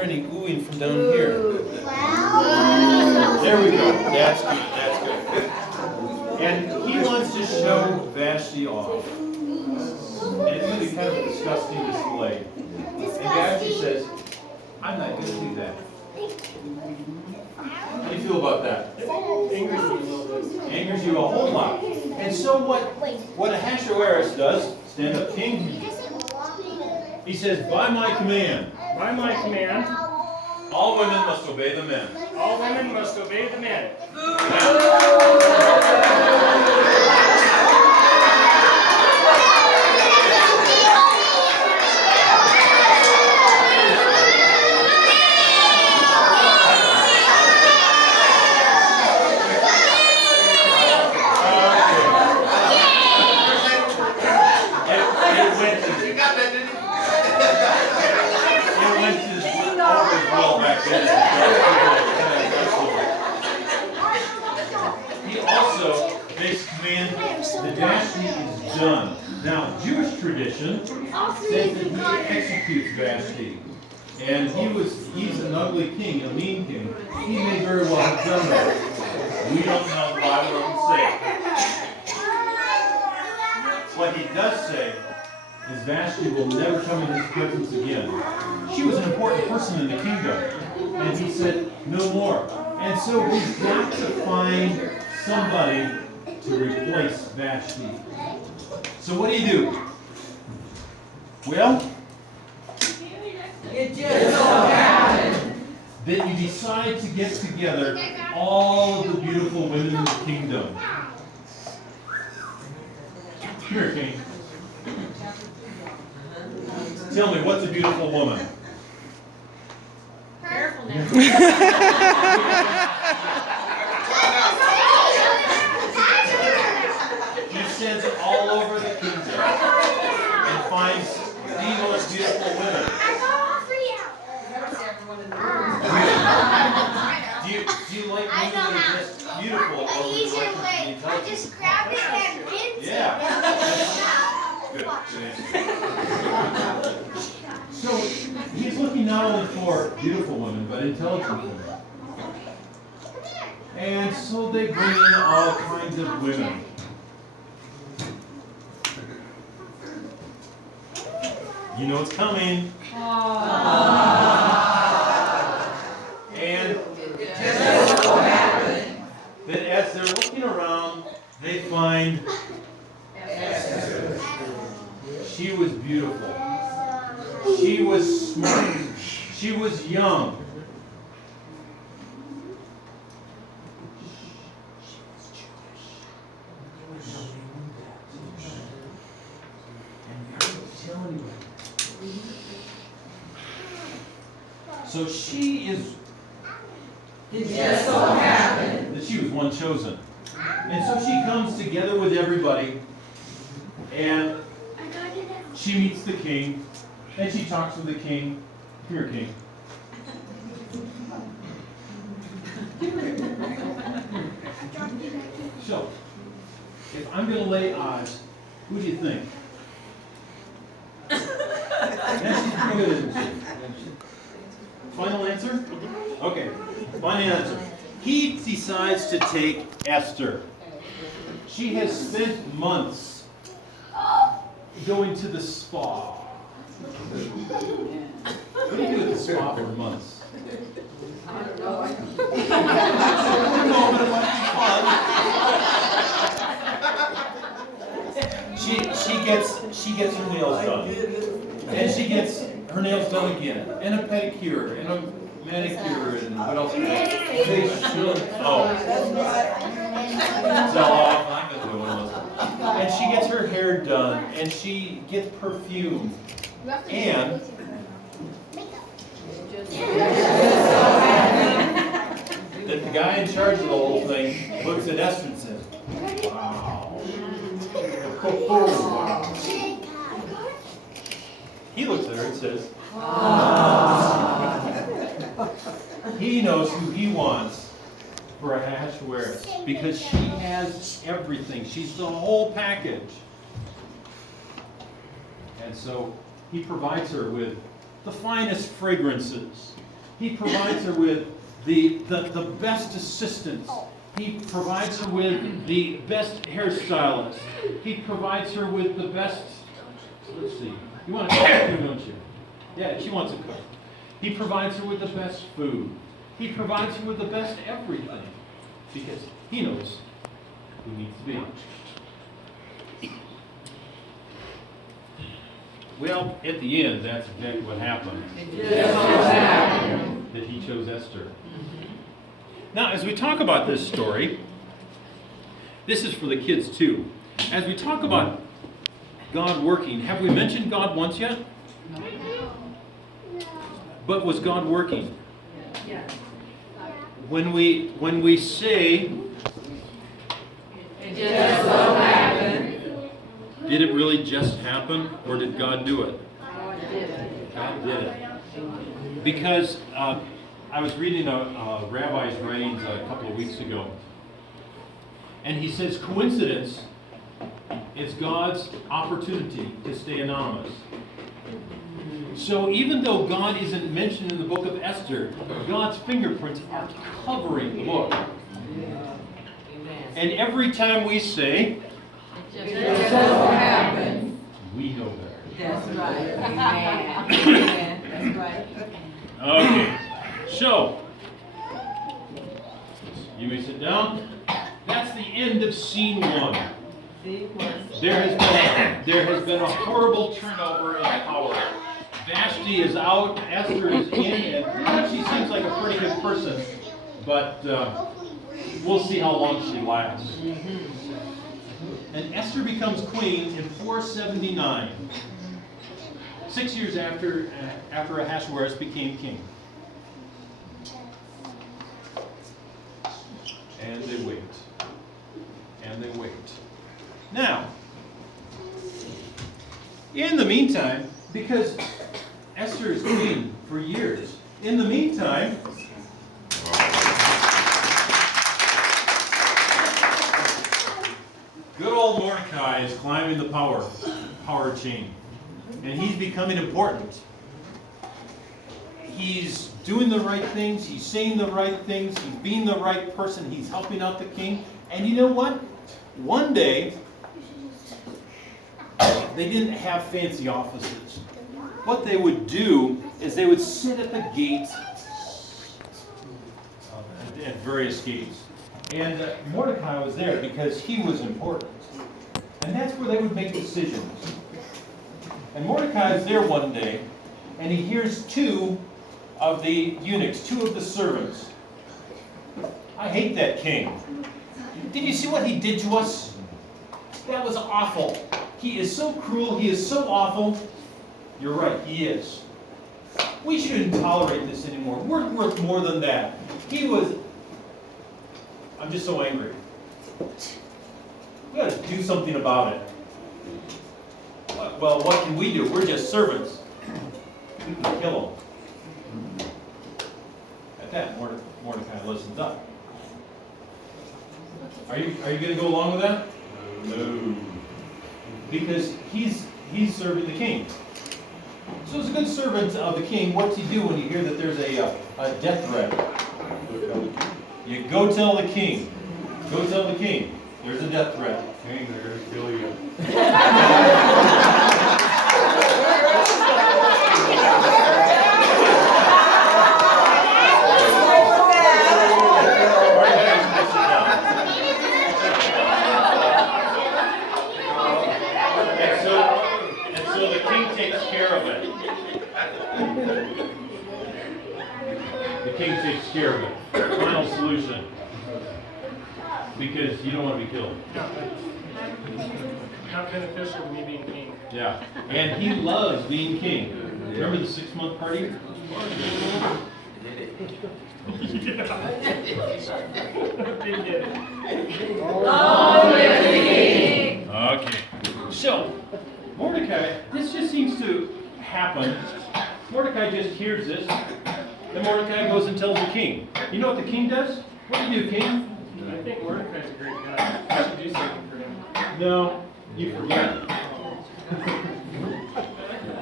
hear any oohing from down here? Wow. There we go. That's good. That's good. And he wants to show Vashti off. And it's going to be kind of a disgusting display. And Vashti says, I'm not going to do that. How do you feel about that? Angers you a whole lot. And so what Ahasuerus does, stand up king, he says, by my command, all women must obey the men. All women must obey the men. He also makes command that Vashti is done. Now, Jewish tradition says that he executes Vashti. And he's an ugly king, a mean king. He may very well have done that. We don't know, the Bible doesn't say. What he does say is Vashti will never come in his presence again. She was an important person in the kingdom. And he said, no more. And so he's got to find somebody to replace Vashti. So what do? Well, It just so happened that you decide to get together all of the beautiful women in the kingdom. Come here, King. Tell me, what's a beautiful woman? Careful now. He sends all over the kingdom and finds the most beautiful women. Do you like women that are just beautiful? Or would you like them to be intelligent? Just grab it and get Yeah. Good. Good answer. So he's looking not only for beautiful women, but intelligent women. And so they bring in all kinds of women. You know it's coming. And just so happened that as they're looking around, they find Esther. she was beautiful. She was smart. She was young. So she is, It just so happened that she was one chosen. And so she comes together with everybody, and she meets the king, and she talks with the king. Come here, king. So, if I'm going to lay odds, who do you think? Nancy's pretty good, isn't she? Final answer? Okay, final answer. He decides to take Esther. She has spent months going to the spa. What do you do at the spa for months? I don't know. No, but it might be fun. She gets her nails done. And she gets her nails done again. And a pedicure. And a manicure. And what else? Oh. Sell off. I'm going to do one of those. And she gets her hair done. And she gets perfume. And that the guy in charge of the whole thing looks at Esther and says, wow. Wow. He looks at her and says, he knows who he wants for Ahasuerus because she has everything. She's the whole package. And so he provides her with the finest fragrances He provides her with the best assistants. He provides her with the best hairstylist. He provides her with the best, let's see, you want to cook too, don't you? Yeah, she wants to cook. He provides her with the best food. He provides her with the best everything. Because he knows who needs to be. Well, at the end, that's exactly what happened. That he chose Esther. Now, as we talk about this story, this is for the kids too. As we talk about God working, have we mentioned God once yet? No. But was God working? Yeah. When we say, It just so happened. did it really just happen, or did God do it? God did it. Because I was reading a rabbi's writings a couple of weeks ago, and he says coincidence is God's opportunity to stay anonymous. So even though God isn't mentioned in the book of Esther, God's fingerprints are covering the book. And every time we say, It just so happened. we know better. That's right. Amen. That's right. Okay, so you may sit down. That's the end of scene 1. There has been a horrible turnover in power. Vashti is out, Esther is in, and she seems like a pretty good person, but we'll see how long she lasts. And Esther becomes queen in 479, 6 years after Ahasuerus became king. And they wait. And they wait. Now, in the meantime, because Esther is queen for years, in the meantime, good old Mordecai is climbing the power chain. And he's becoming important. He's doing the right things, he's saying the right things, he's being the right person, he's helping out the king. And you know what? One day, they didn't have fancy offices. What they would do is they would sit at the gates, at various gates. And Mordecai was there because he was important. And that's where they would make decisions. And Mordecai is there one day, and he hears 2 of the eunuchs, 2 of the servants. I hate that king. Did you see what he did to us? That was awful. He is so cruel. He is so awful. You're right, he is. We shouldn't tolerate this anymore. We're worth more than that. He was... I'm just so angry. We got to do something about it. Well, what can we do? We're just servants. We can kill him. At that, Mordecai listens up. Are you going to go along with that? No. Because he's serving the king. So as a good servant of the king, what's he do when you hear that there's a death threat? You go tell the king. Go tell the king. There's a death threat. King, they're going to kill you. And so the king takes care of it. The king takes care of it. Final solution. Because you don't want to be killed. Not beneficial to me being king. Yeah. And he loves being king. Remember the 6-month party? Okay. So, Mordecai, this just seems to happen. Mordecai just hears this. Then Mordecai goes and tells the king. You know what the king does? What do you do, king? I think Mordecai's a great guy. I should do something for him. No, you forget.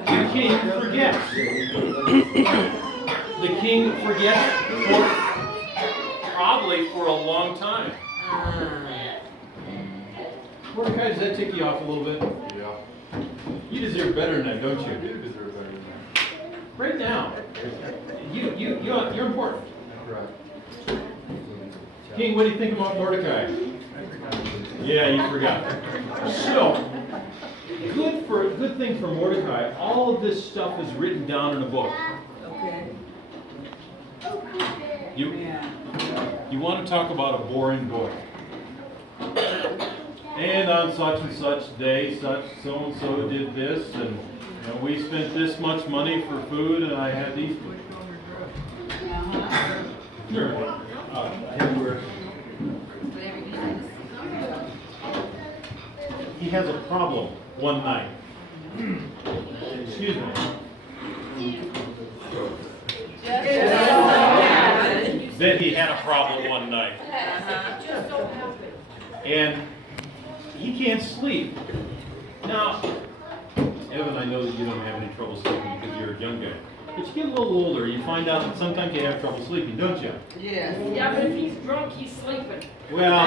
The king forgets. the king forgets probably for a long time. Mordecai, does that tick you off a little bit? Yeah. You deserve better than that, don't I you? do deserve better than that. Right now. You're important. Right. King, what do you think about Mordecai? I forgot. Yeah, you forgot. So, good thing for Mordecai, all of this stuff is written down in a book. Okay. You, Yeah. you want to talk about a boring book. And on such and such day, such so-and-so did this, and we spent this much money for food, and I had these. Sure. He has a problem one night. Excuse me. Then he had a problem one night. And he can't sleep. Now, Evan, I know that you don't have any trouble sleeping because you're a young guy. But you get a little older, you find out that sometimes you have trouble sleeping, don't you? Yes. Yeah, but if he's drunk, he's sleeping. Well,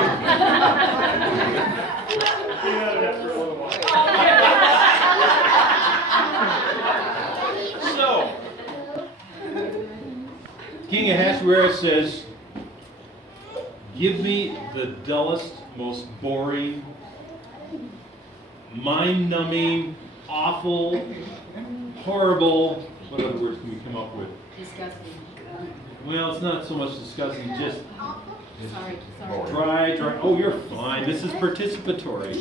Came out of that for a little while. so, King Ahasuerus says, give me the dullest, most boring, mind-numbing, awful, horrible, what other words can we come up with? Disgusting. Well, it's not so much disgusting, just Sorry. dry. Oh, you're fine. This is participatory.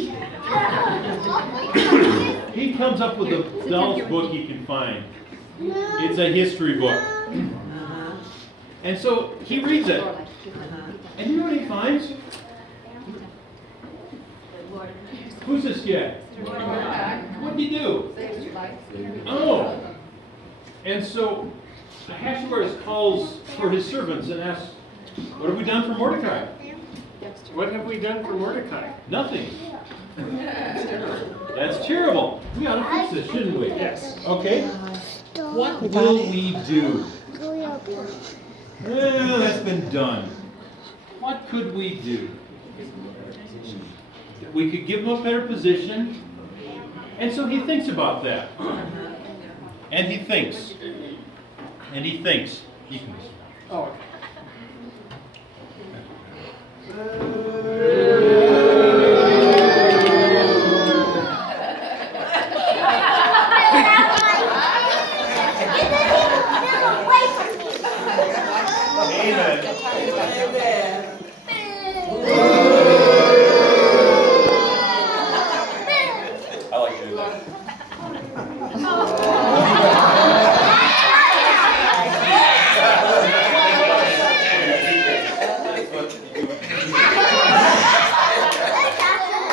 He comes up with the dullest book he can find. It's a history book. And so he reads it. And you know what he finds? Who's this guy? What did he do? Oh. And so Ahasuerus calls for his servants and asks, what have we done for Mordecai? What have we done for Mordecai? Nothing. That's terrible. We ought to fix this, shouldn't we? Yes. Okay. What will we do? Well, that's been done. What could we do? We could give him a better position. And so he thinks about that. And he thinks. And he thinks. He can. Oh, okay. I like to do that.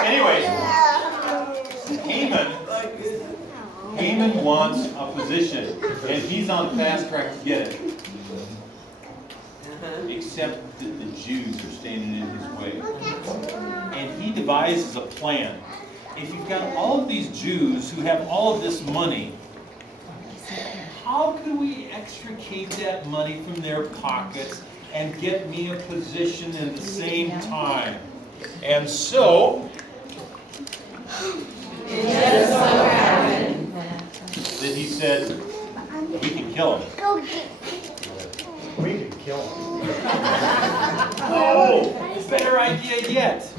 Anyways, Haman wants a position, and he's on the fast track to get it. Except that the Jews are standing in his way. And he devises a plan. If you've got all of these Jews who have all of this money, how can we extricate that money from their pockets and get me a position at the same time? And so, it just so happened that he said, we can kill him. We can kill him. Oh, better idea yet.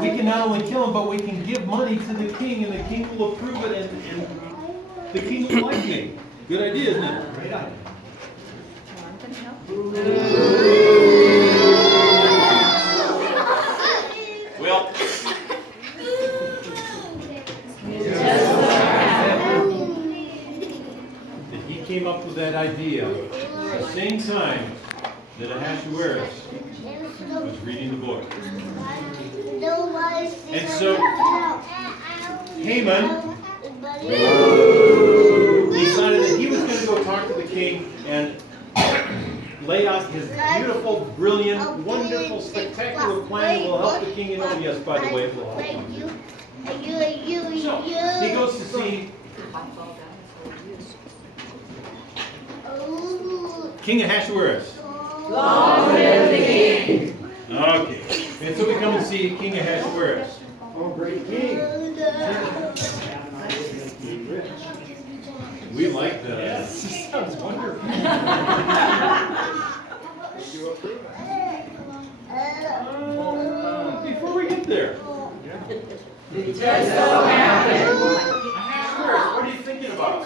We can not only kill him, but we can give money to the king, and the king will approve it, and the king will like me. Good idea, isn't it? Great idea. Well, that he came up with that idea at the same time that Ahasuerus was reading the book. And so Haman decided that he was going to go talk to the king and lay out his beautiful, brilliant, wonderful, spectacular plan that will help the king. You know, yes, by the way, it will help him. So he goes to see King Ahasuerus. Long live the king. Okay. And so we come and see King Ahasuerus. Oh, great king. We like that. Yes, this sounds wonderful. Before we get there, Just so happened. Ahasuerus, what are you thinking about?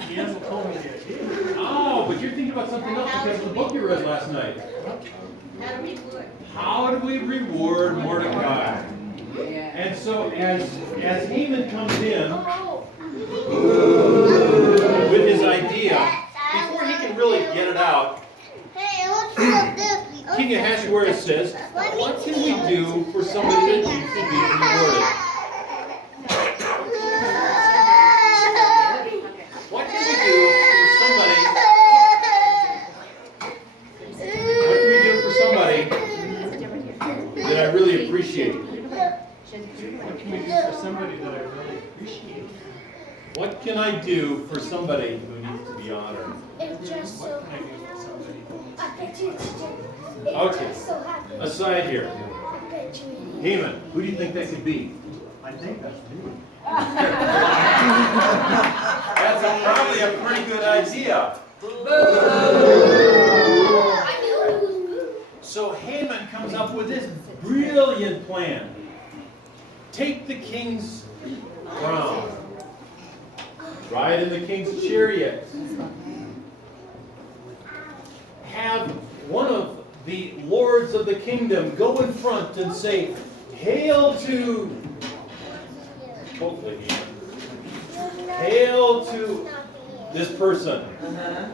He hasn't told me yet. Oh, but you're thinking about something else because of the book you read last night. How do we reward Mordecai? And so as Haman comes in with his idea, before he can really get it out, King Ahasuerus says, what can we do for somebody that needs to be rewarded? What can we do for somebody? What can we do for somebody that I really appreciate? What can we do for somebody that I really appreciate? What can I do for somebody who needs to be honored? What can I do for somebody? Okay, aside here. Haman, who do you think that could be? I think that's me. That's probably a pretty good idea. So Haman comes up with this brilliant plan. Take the king's crown. Ride in the king's chariot. Have one of the lords of the kingdom go in front and say, "Hail to..." Hopefully, hail to this person.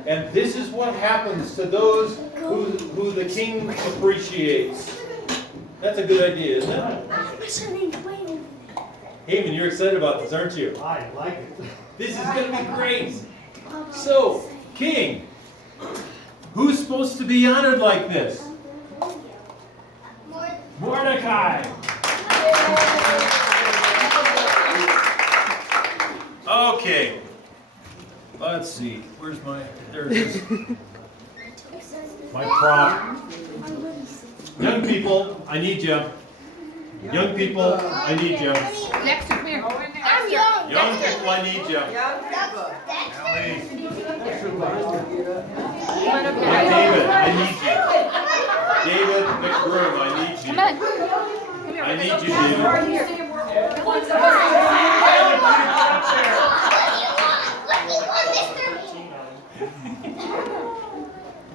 And this is what happens to those who the king appreciates. That's a good idea, isn't it? Haman, you're excited about this, aren't you? I like it. This is going to be great. So, king, who's supposed to be honored like this? Mordecai. Okay. Let's see. Where's my... There it is. My prop. Young people, I need you. Young people, I need you. Dexter, come here. I'm young. Young people, I need you. Like David, I need you. David McBroom, I need you. Come on. I need you, David.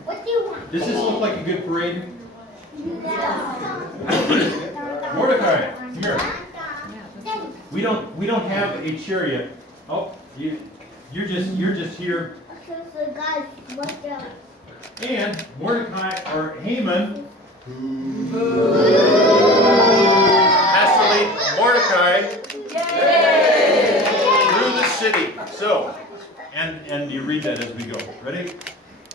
What do you want? Does this look like a good parade? Mordecai, come here. We don't have a chariot. Oh, you're just here. And Mordecai or Haman has to lead Mordecai through the city. So, and you read that as we go. Ready?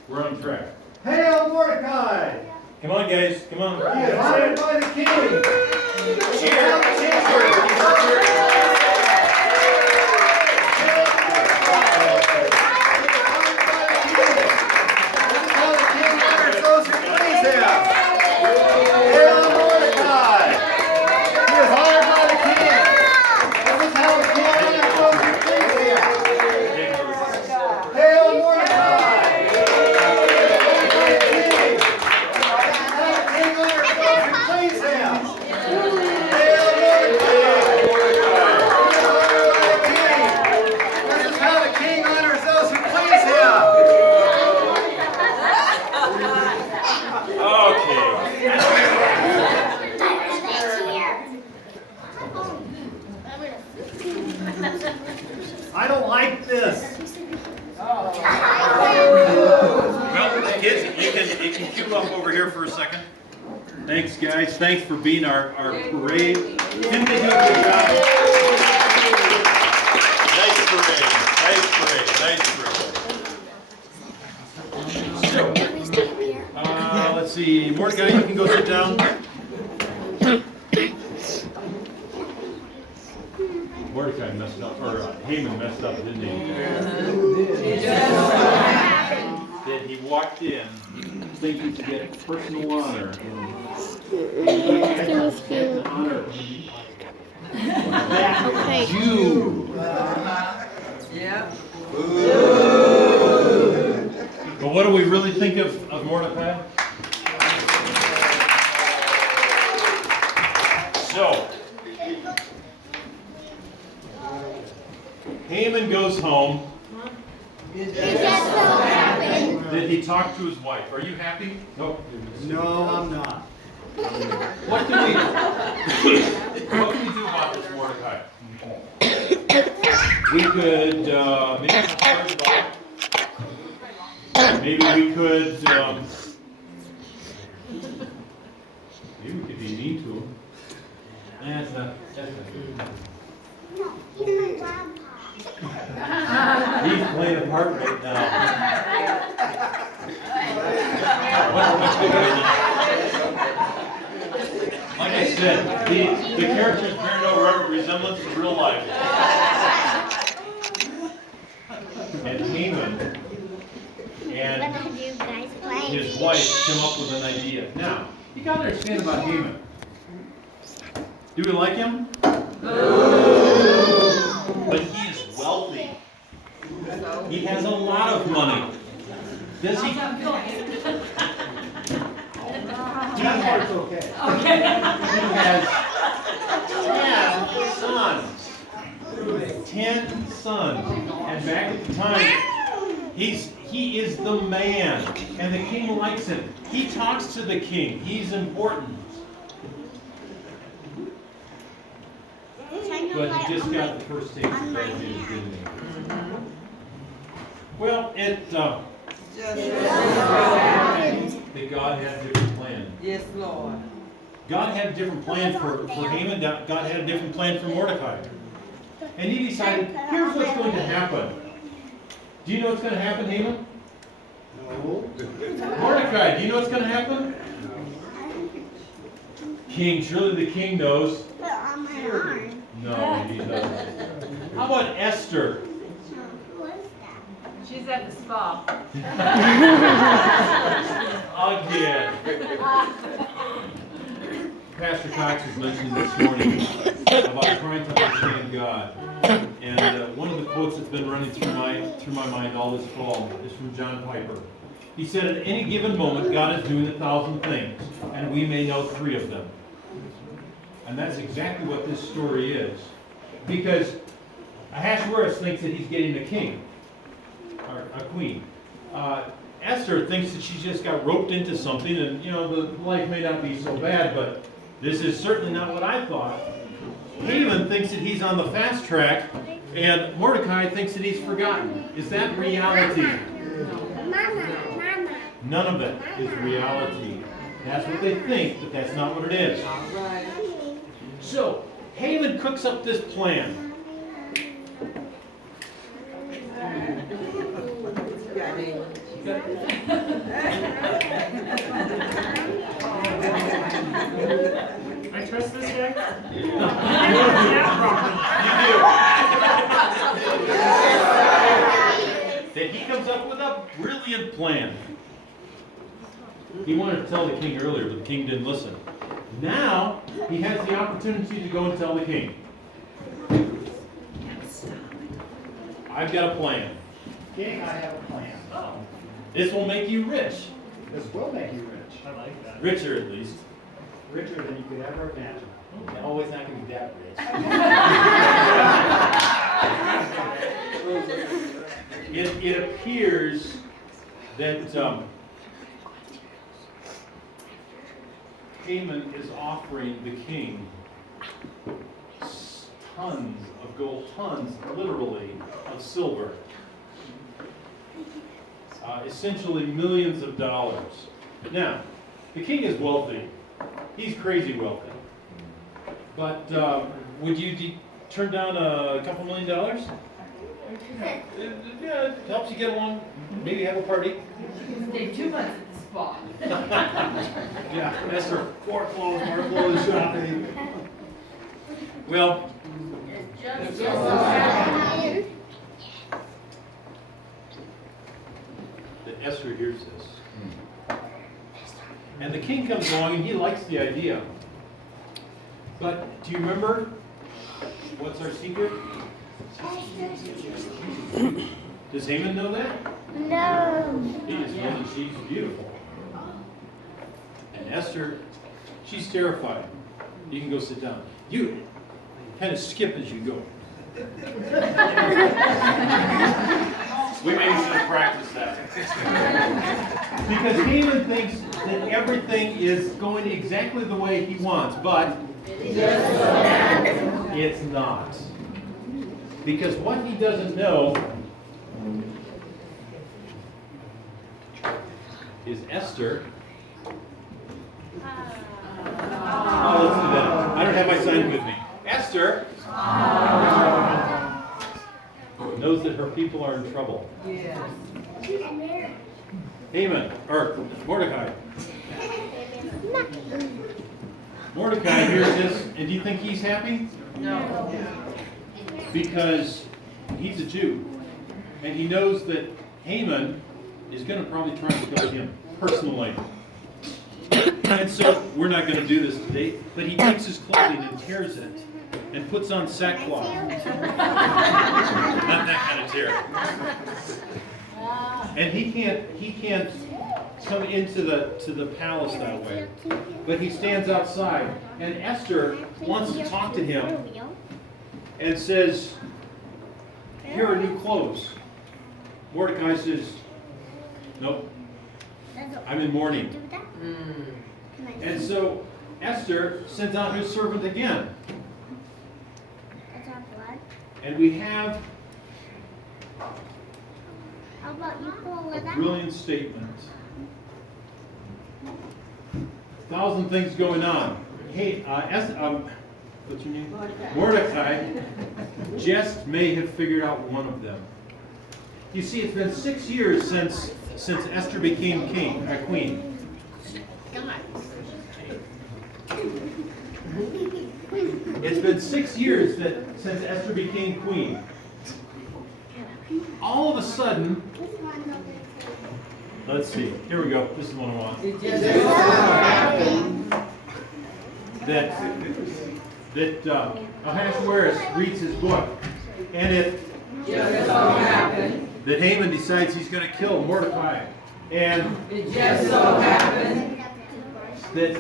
We're on track. Hail Mordecai! Come on, guys. Come on. He is honored by the king. Cheer. Those who please him. Hail Mordecai! He is honored by the king. This is how the king honors those who please him. Hail Mordecai! I don't like this. Well, kids, you can queue up over here for a second. Thanks, guys. Thanks for being our parade. Didn't they do a good job? Nice parade. So, let's see. Mordecai, you can go sit down. Mordecai messed up, or Haman messed up, didn't he? That he walked in thinking to get personal honor. Honor Okay. Jew. Yeah. But what do we really think of Mordecai? So, Haman goes home. Did he talk to his wife? Are you happy? No. No, I'm not. What can we do about this Mordecai? We could maybe not hard about it. Maybe we could be mean to him. That's not good. No, he's my grandpa. He's playing a part right now. Like I said, the characters bear no resemblance to real life. And Haman and What did you guys play? his wife come up with an idea. Now, you gotta understand about Haman. Do we like him? But he is wealthy. He has a lot of money. Does he? That part's okay. He has 10 sons. 10 sons. And back at the time, he is the man. And the king likes him. He talks to the king. He's important. But he just got the first taste of bad news, didn't he? Well, that God had a different plan. Yes, Lord. God had a different plan for Haman. God had a different plan for Mordecai. And he decided, here's what's going to happen. Do you know what's going to happen, Haman? No. Mordecai, do you know what's going to happen? King, surely the king knows. Put on my arm. No, he doesn't. How about Esther? Who is that? She's at the spa. Again. Pastor Cox was mentioning this morning about trying to understand God. And one of the quotes that's been running through my mind all this fall is from John Piper. He said, at any given moment, God is doing 1,000 things, and we may know 3 of them. And that's exactly what this story is. Because Ahasuerus thinks that he's getting a king, or a queen. Esther thinks that she just got roped into something, and the life may not be so bad, but this is certainly not what I thought. Haman thinks that he's on the fast track, and Mordecai thinks that he's forgotten. Is that reality? Mama. None of it is reality. That's what they think, but that's not what it is. All right. So, Haman cooks up this plan. I trust this guy? That he comes up with a brilliant plan. He wanted to tell the king earlier, but the king didn't listen. Now, he has the opportunity to go and tell the king. I've got a plan. King, I have a plan. This will make you rich. This will make you rich. I like that. Richer, at least. Richer than you could ever imagine. Oh, it's not going to be that rich. It appears that Haman is offering the king tons of gold, tons, literally, of silver. Essentially millions of dollars. Now, the king is wealthy. He's crazy wealthy. But would you turn down a couple $1 million? Yeah, it helps you get along, maybe have a party. She can stay 2 months at the spa. Yeah, Esther. More clothes shopping. Well, Just so happened. That Esther hears this. And the king comes along and he likes the idea. But do you remember what's our secret? Does Haman know that? No. He just knows that she's beautiful. And Esther, she's terrified. You can go sit down. You kind of skip as you go. We maybe should have practiced that. Because Haman thinks that everything is going exactly the way he wants, but it's not. Because what he doesn't know is Esther. Oh, let's do that. I don't have my sign with me. Esther knows that her people are in trouble. Yes. Haman, or Mordecai. Mordecai hears this, and do you think he's happy? No. Because he's a Jew, and he knows that Haman is going to probably try to kill him personally. And so we're not going to do this today, but he takes his clothing and tears it and puts on sackcloth. Not that kind of tear. And he can't come into the palace that way. But he stands outside, and Esther wants to talk to him and says, "Here are new clothes." Mordecai says, "Nope, I'm in mourning." And so Esther sends out her servant again. And we have How about you pull a it out? brilliant statement. 1,000 things going on. Hey, what's your name? Mordecai just may have figured out one of them. You see, it's been 6 years since Esther became queen. It's been 6 years since Esther became queen. All of a sudden, let's see. Here we go. This is what I want. It just so happened. That Ahasuerus reads his book, and it Just so happened. that Haman decides he's going to kill Mordecai, and It just so happened. that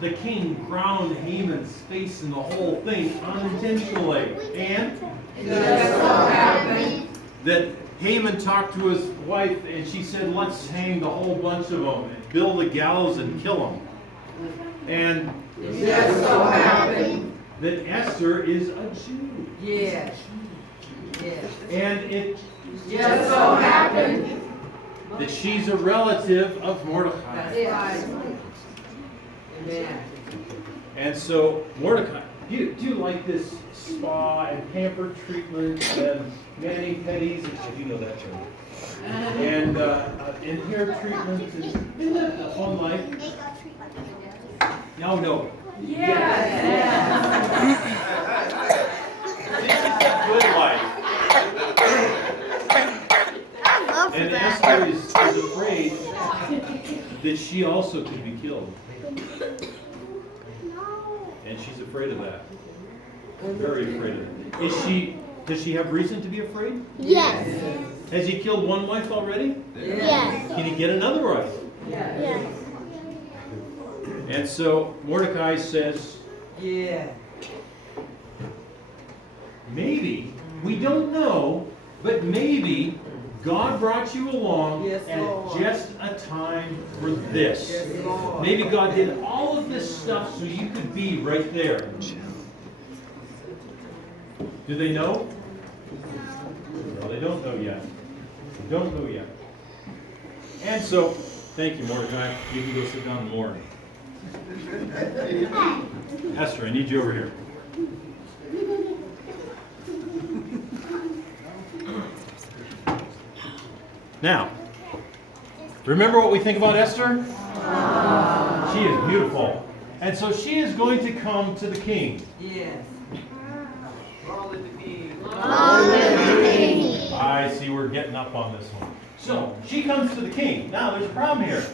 the king ground Haman's face in the whole thing unintentionally, and It just so happened. that Haman talked to his wife, and she said, "Let's hang the whole bunch of them and build a gallows and kill them." And It just so happened. that Esther is a Jew, Yes. Yes. and it Just so happened. that she's a relative of Mordecai. That's right. Amen. And so Mordecai, do you like this spa and pamper treatment and mani-pedis? You know that term. And hair treatment, and isn't it a fun life? No. Yes. This is a good life. And Esther is afraid that she also could be killed. And she's afraid of that. Very afraid of it. Does she have reason to be afraid? Yes. Has he killed one wife already? Yes. Can he get another wife? Yes. And so Mordecai says, Yeah. maybe, we don't know, but maybe God brought you along Yes, at Lord. just a time for this. Yes, Lord. Maybe God did all of this stuff so you could be right there. Do they know? No, they don't know yet. They don't know yet. And so, thank you, Mordecai. You can go sit down more. Esther, I need you over here. Now, remember what we think about Esther? She is beautiful. And so she is going to come to the king. Yes. letting up on this one. So she comes to the king. Now there's a problem here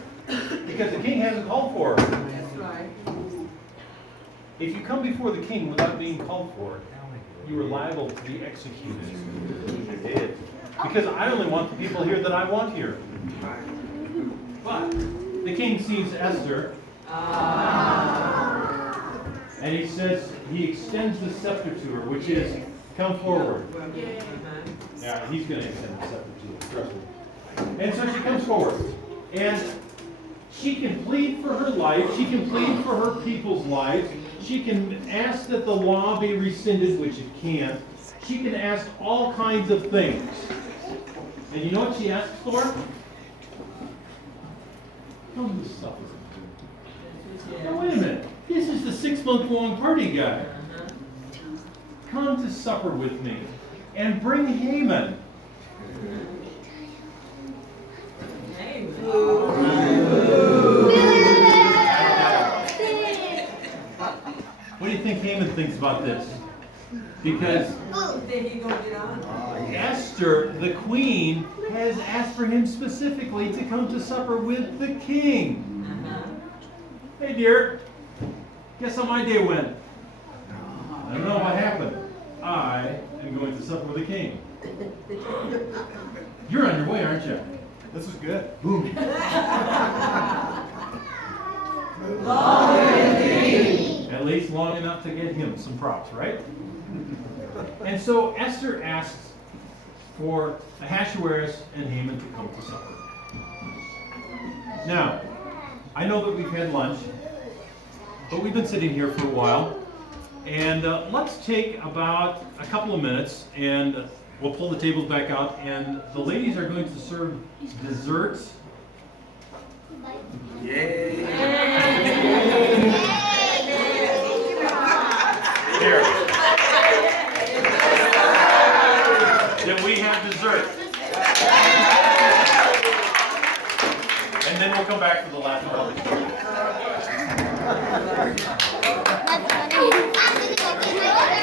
because the king hasn't called for her. That's right. If you come before the king without being called for, you are liable to be executed. Because I only want the people here that I want here. But the king sees Esther, and he says, he extends the scepter to her, which is, come forward. Yeah, he's going to extend the scepter to her, trust me. And so she comes forward. And she can plead for her life. She can plead for her people's lives. She can ask that the law be rescinded, which it can't. She can ask all kinds of things. And you know what she asks for? Come to supper. Now wait a minute. This is the 6-month-long party guy. Come to supper with me. And bring Haman. What do you think Haman thinks about this? Because Esther, the queen, has asked for him specifically to come to supper with the king. Hey dear, guess how my day went? I don't know what happened. I am going to supper with the king. You're on your way, aren't you? This is good. Boom. At least long enough to get him some props, right? And so Esther asks for Ahasuerus and Haman to come to supper. Now, I know that we've had lunch, but we've been sitting here for a while. And let's take about a couple of minutes and we'll pull the tables back out and the ladies are going to serve desserts. Here. Then we have dessert. And then we'll come back for the last part of the story. That's funny.